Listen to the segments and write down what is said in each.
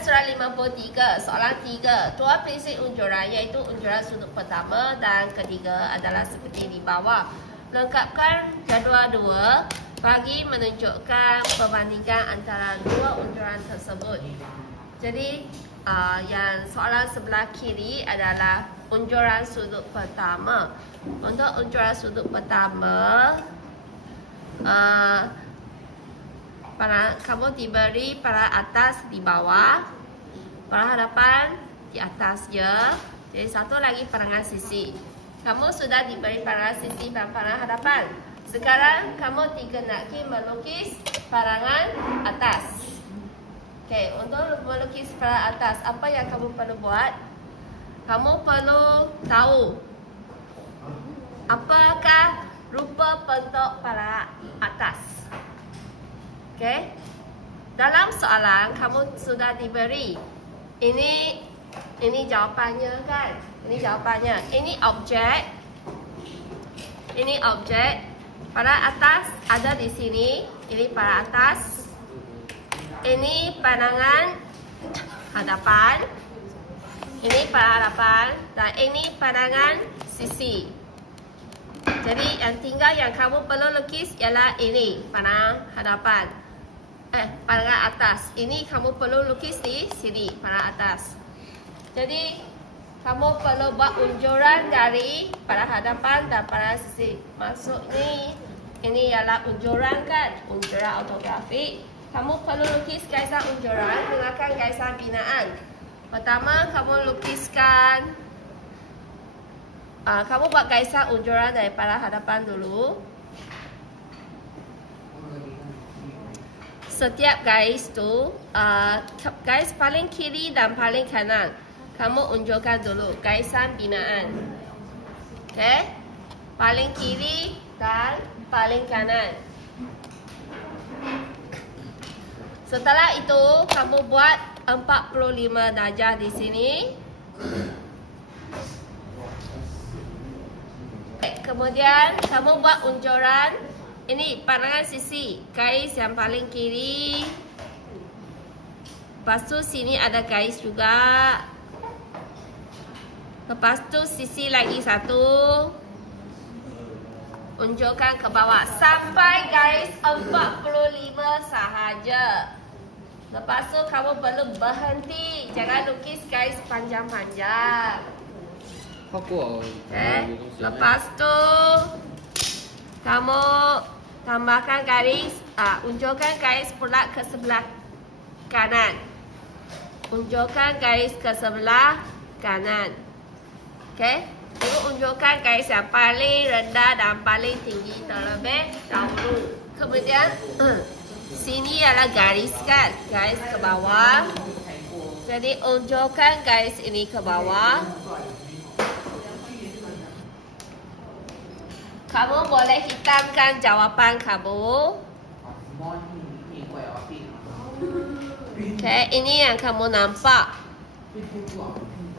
surat 53, soalan 3. Dua prinsip unjuran iaitu unjuran sudut pertama dan ketiga adalah seperti di bawah. Lengkapkan jadual 2 bagi menunjukkan perbandingan antara dua unjuran tersebut. Jadi, yang soalan sebelah kiri adalah unjuran sudut pertama. Untuk unjuran sudut pertama, kamu diberi pada atas di bawah, pada hadapan di atas je. Jadi satu lagi pandangan sisi. Kamu sudah diberi pandangan sisi dan pandangan hadapan. Sekarang kamu dikenaki melukis pandangan atas. Okey, untuk melukis pandangan atas, apa yang kamu perlu buat? Kamu perlu tahu apakah rupa bentuk pandangan atas. Okay. Dalam soalan kamu sudah diberi ini jawapannya kan? Ini jawapannya. Ini objek. Ini objek. Pada atas ada di sini. Ini pada atas. Ini pandangan hadapan. Ini pada hadapan dan ini pandangan sisi. Jadi yang tinggal yang kamu perlu lukis ialah ini pandangan hadapan. Pandangan atas. Ini kamu perlu lukis di sini, pandangan atas. Jadi, kamu perlu buat unjuran dari pandangan hadapan dan pandangan sisi. Maksudnya, ini ialah unjuran kan? Unjuran ortografik. Kamu perlu lukis gaisan unjuran menggunakan gaisan binaan. Pertama, kamu lukiskan. Kamu buat gaisan unjuran dari pandangan hadapan dulu. Setiap garis tu, garis paling kiri dan paling kanan, kamu unjukkan dulu gaisan binaan. Okay? Paling kiri dan paling kanan. Setelah itu, kamu buat 45 darjah di sini. Kemudian, kamu buat unjuran. Ini pandangan sisi, garis yang paling kiri. Lepas tu sini ada garis juga. Lepas tu sisi lagi satu. Unjukkan ke bawah sampai garis 45 sahaja. Lepas tu kamu perlu berhenti. Jangan lukis garis panjang-panjang. Okay. Lepas tu kamu tambahkan garis, unjukkan garis pula ke sebelah kanan. Unjukkan garis ke sebelah kanan. Okey? Lalu unjukkan garis yang paling rendah dan paling tinggi terlebih dahulu. Kemudian, sini adalah garis kan? Garis ke bawah. Jadi, unjukkan garis ini ke bawah. Kamu boleh hitamkan jawapan kamu. Okay, ini yang kamu nampak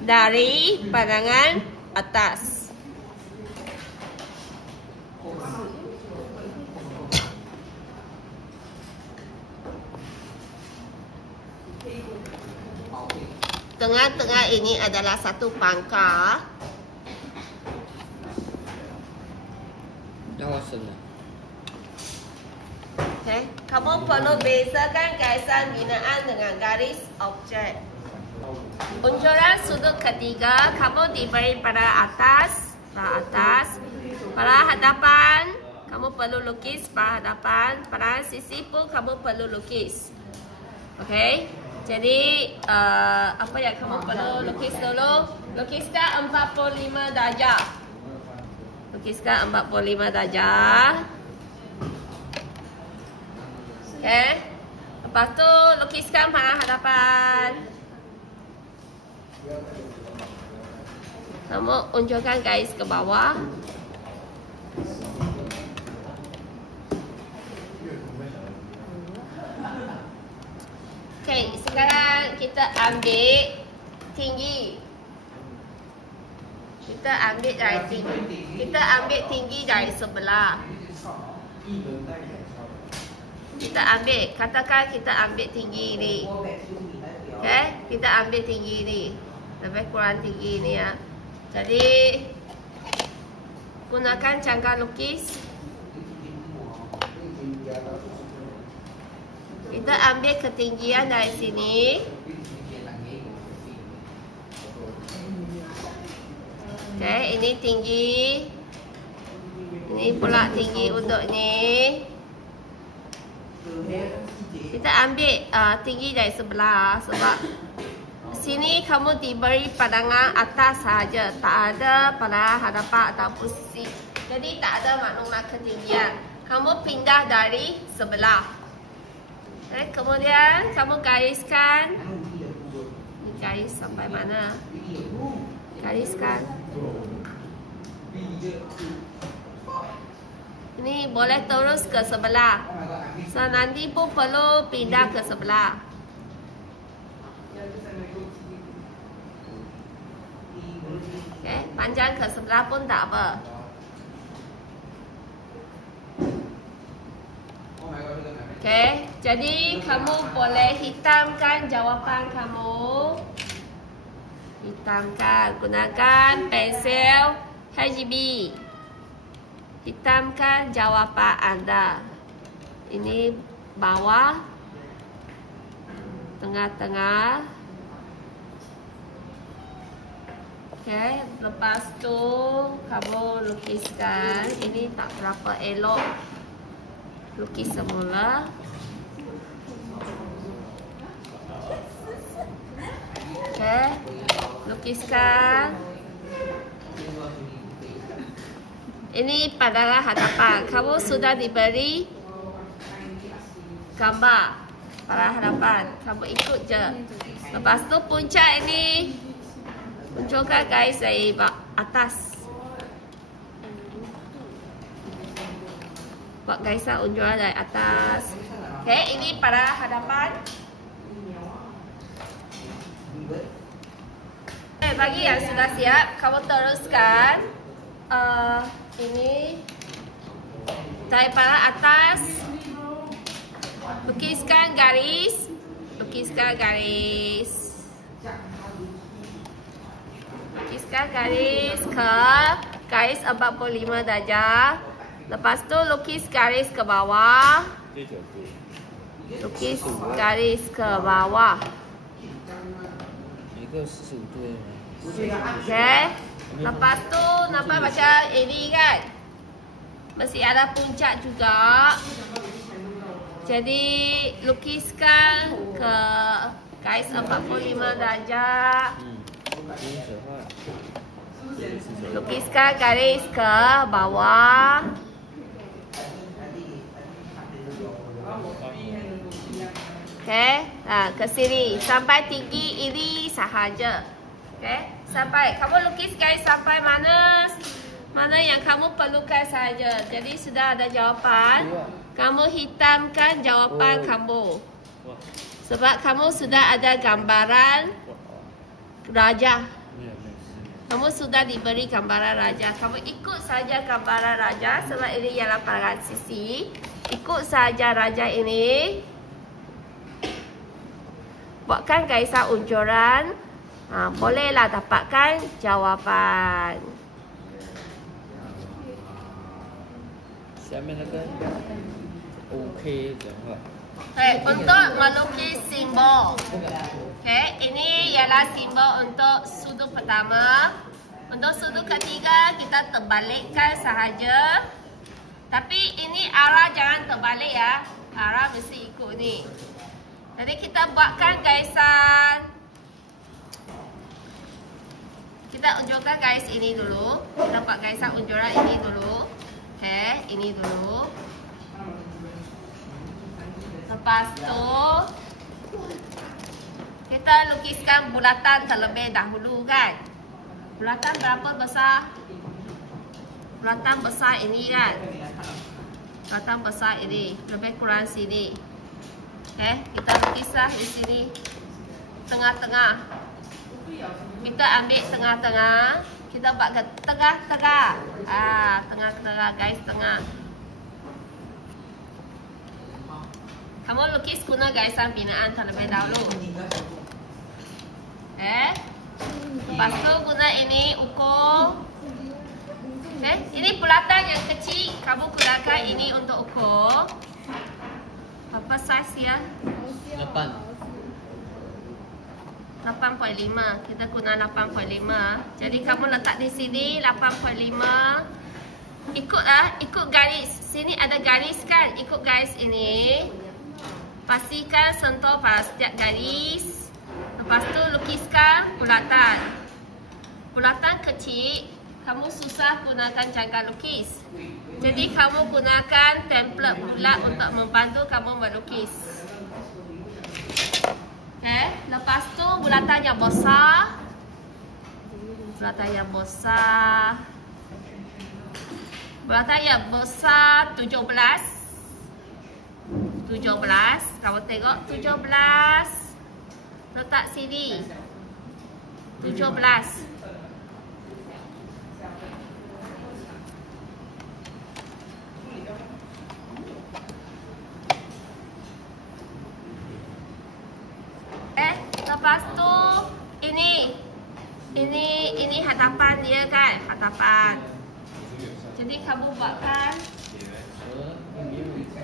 dari pandangan atas. Tengah-tengah ini adalah satu pangkal. Okay. Kamu perlu bezakan garisan binaan dengan garis objek. Unjuran sudut ketiga, kamu diberi pada atas. Pada hadapan, kamu perlu lukis pada hadapan. Pada sisi pun kamu perlu lukis. Okay. Jadi, apa yang kamu perlu lukis dulu? Lukiskan 45 darjah. Lukiskan 45 darjah. Okay. Lepas tu lukiskan pandangan hadapan. Kamu unjukkan garis ke bawah. Okay, sekarang kita ambil tinggi. Kita ambil dari tinggi. Kita ambil tinggi dari sebelah. Kita ambil, katakan kita ambil tinggi ni. Okay? kita ambil tinggi ni, lebih kurang tinggi ni ya. Jadi gunakan cangkang lukis. Kita ambil ketinggian dari sini. Okay, ini tinggi. Ini pula tinggi untuk ini. Kita ambil tinggi dari sebelah sebab sini kamu diberi pandangan atas sahaja, tak ada pada hadapan atau posisi. Jadi tak ada maklumat ketinggian. Kamu pindah dari sebelah. Kemudian kamu gariskan. Ini garis sampai mana? Gariskan. Ini boleh terus ke sebelah. So nanti pun perlu pindah ke sebelah. Okay, panjang ke sebelah pun tak apa. Okay, jadi kamu boleh hitamkan jawapan kamu. Hitamkan, gunakan pensel HB. Hitamkan jawapan anda. Ini bawah, tengah-tengah. Okay, lepas tu kamu lukiskan. Ini tak berapa elok. Lukis semula. Okay, lukiskan. Ini pandangan hadapan. Kamu sudah diberi gambar pada hadapan. Kamu ikut je. Lepas tu puncak ini munculkan garis dari atas. Buat garisan unjuran dari atas. Okay, ini pada hadapan. Okay, bagi yang sudah siap, kamu teruskan. Ini daripada atas, lukiskan garis, lukiskan garis, lukiskan garis ke garis 45 darjah. Lepas tu lukis garis ke bawah, lukis garis ke bawah. Okay. Lepas tu nampak macam ini kan? Mesti ada puncak juga. Jadi lukiskan ke garis 45 darjah. Lukiskan garis ke bawah. Okay, ke sini sampai tinggi ini sahaja. Okay, sampai kamu lukis garis sampai mana yang kamu perlukan saja. Jadi sudah ada jawapan. Kamu hitamkan jawapan kamu. Sebab kamu sudah ada gambaran raja. Kamu sudah diberi gambaran raja. Kamu ikut saja gambaran raja. Sebab ini ialah pandangan sisi. Ikut saja raja ini. Buatkan garisan unjuran. Bolehlah dapatkan jawapan. Okay, untuk melukis simbol. Okay, ini ialah simbol untuk sudut pertama. Untuk sudut ketiga kita terbalikkan sahaja. Tapi ini arah jangan terbalik ya. Arah mesti ikut ni. Jadi kita buatkan garisan. Kita unjurkan garis ini dulu. Kita buat garisan unjuran ini dulu. Okay, ini dulu. Lepas tu kita lukiskan bulatan terlebih dahulu kan. Bulatan berapa besar? Bulatan besar ini kan. Bulatan besar ini. Lebih kurang sini. Okay, kita lukislah di sini. Tengah-tengah. Kita ambil tengah-tengah. Kita buat ke tengah-tengah. Tengah-tengah guys, tengah. Kamu lukis guna garisan binaan terlebih dahulu. Lepas tu guna ini ukur. Okay. Ini bulatan yang kecil. Kamu gunakan ini untuk ukur. Apa saiz ya? 8.5. Kita guna 8.5. Jadi kamu letak di sini 8.5. Ikut garis. Sini ada garis kan? Ikut garis ini. Pastikan sentuh pada setiap garis. Lepas tu lukiskan bulatan. Bulatan kecil, kamu susah gunakan jangka lukis. Jadi kamu gunakan template bulat untuk membantu kamu melukis. Okay. Lepas tu bulatan yang besar. Bulatan yang besar. Bulatan yang besar 17. Kamu tengok 17. Letak sini 17. Lepas tu ini hadapan dia kan, hadapan. Jadi kamu buatkan,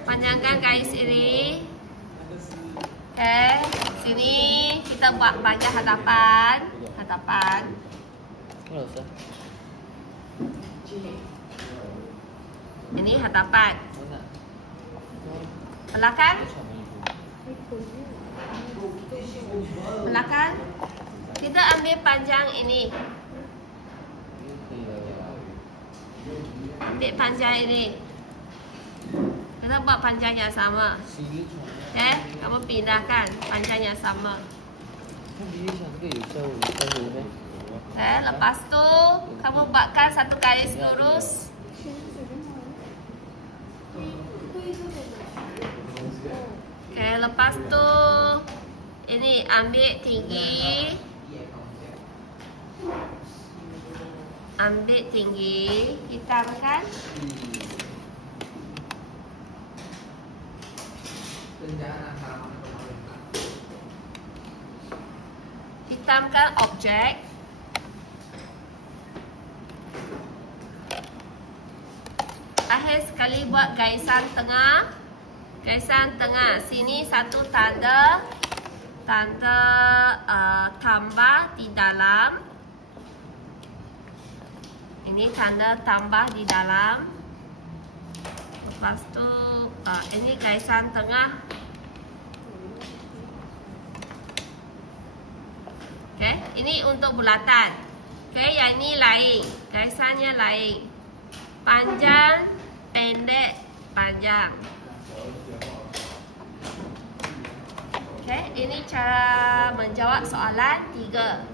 panjangkan garis ini. Sini kita buat bagian hadapan. Ini hadapan. Belakang. Kita ambil panjang ini. Ambil panjang ini. Kita buat panjang yang sama. Kamu pindahkan panjang yang sama. Lepas tu kamu buatkan satu garis lurus. Lepas tu ini ambil tinggi. Hitamkan. Hitamkan objek. Akhir sekali buat garisan tengah. Sini satu tanda tambah di dalam. Ini tanda tambah di dalam. Lepas tu ini garisan tengah. Ini untuk bulatan. Yang ini lain. Garisannya lain. Panjang, pendek, panjang. Ini cara menjawab soalan 3.